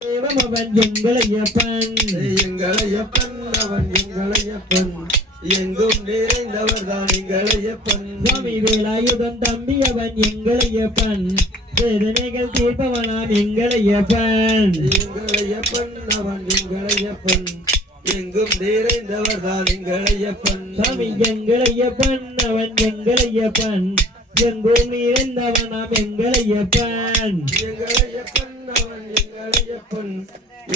அவன் எங்களையப்பன் அவன் எங்களையப்பன் எங்கும் நிறைந்தவர் தான் எங்களையப்பன் சுவாமி வேலாயுதன் தம்பி அவன் எங்களையப்பன் வேதனைகள் தீர்ப்பவனாம் எங்களையப்பன் அவன் எங்களையப்பன் எங்கும் நிறைந்தவர் தான் எங்களையப்பன் சுவாமி எங்களையப்பன் அவன் எங்களையப்பன் எங்கும் நிறைந்தவனாம் எங்களையப்பன் அவன் எங்களையப்பன்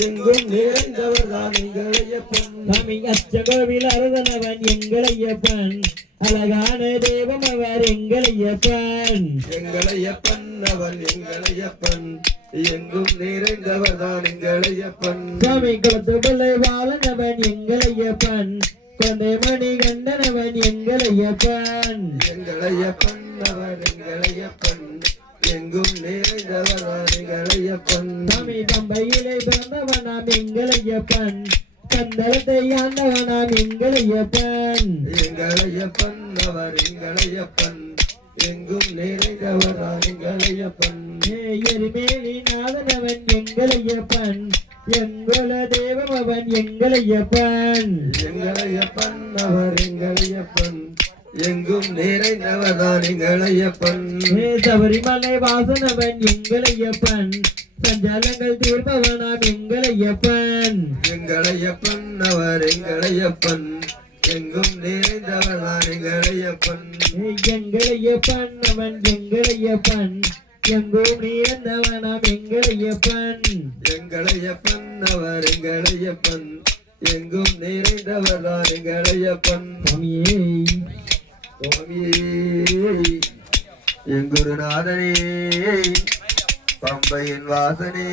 எங்கும் நிறைந்தவர் தான் எங்களையப்பன் சுவாமி அச்சகோவில் அருதனவன் எங்களையப்பன் அழகான தெய்வம் அவர் எங்களையப்பன் அவன் எங்களையப்பன் எங்கும் நிறைந்தவர் தான் எங்களையப்பன் சுவாமி குளத்து பிள்ளை வாழனவன் எங்களையப்பன் கொண்டை மணி கண்டனவன் எங்களையப்பன் அவர் எங்களையப்பன் எங்கும் நிறைந்தவர் தான் எங்களையப்பன் சுவாமி பம்பையிலே பிறந்தவனாம் எங்களையப்பன் கந்தளத்தை ஆண்டவனாம் எங்களையப்பன் அவர் எங்களையப்பன் எங்கும் நிறைந்தவர் தான் எங்களையப்பன் எரிமேலி நாதனவன் எங்களையப்பன் எங்குல தேவம் அவன் எங்களையப்பன் அவர் எங்களையப்பன் எங்கும் நிறைந்தவர் தான் எங்களையப்பன் சபரிமலை வாசனவன் எங்களையப்பன் சஞ்சாலங்கள் தீர்ப்பவனாம் எங்களையப்பன் அவர் எங்களையப்பன் எங்கும் நிறைந்தவர் தான் எங்களையப்பன் எங்களையப்பன் அவன் எங்களையப்பன் எங்கும் நீர்ந்தவனாம் எங்களையப்பன் அவர் எங்களையப்பன் எங்கும் நிறைந்தவர் தான் எங்களையப்பன் எங்குருநாதனே பம்பையின் வாசனே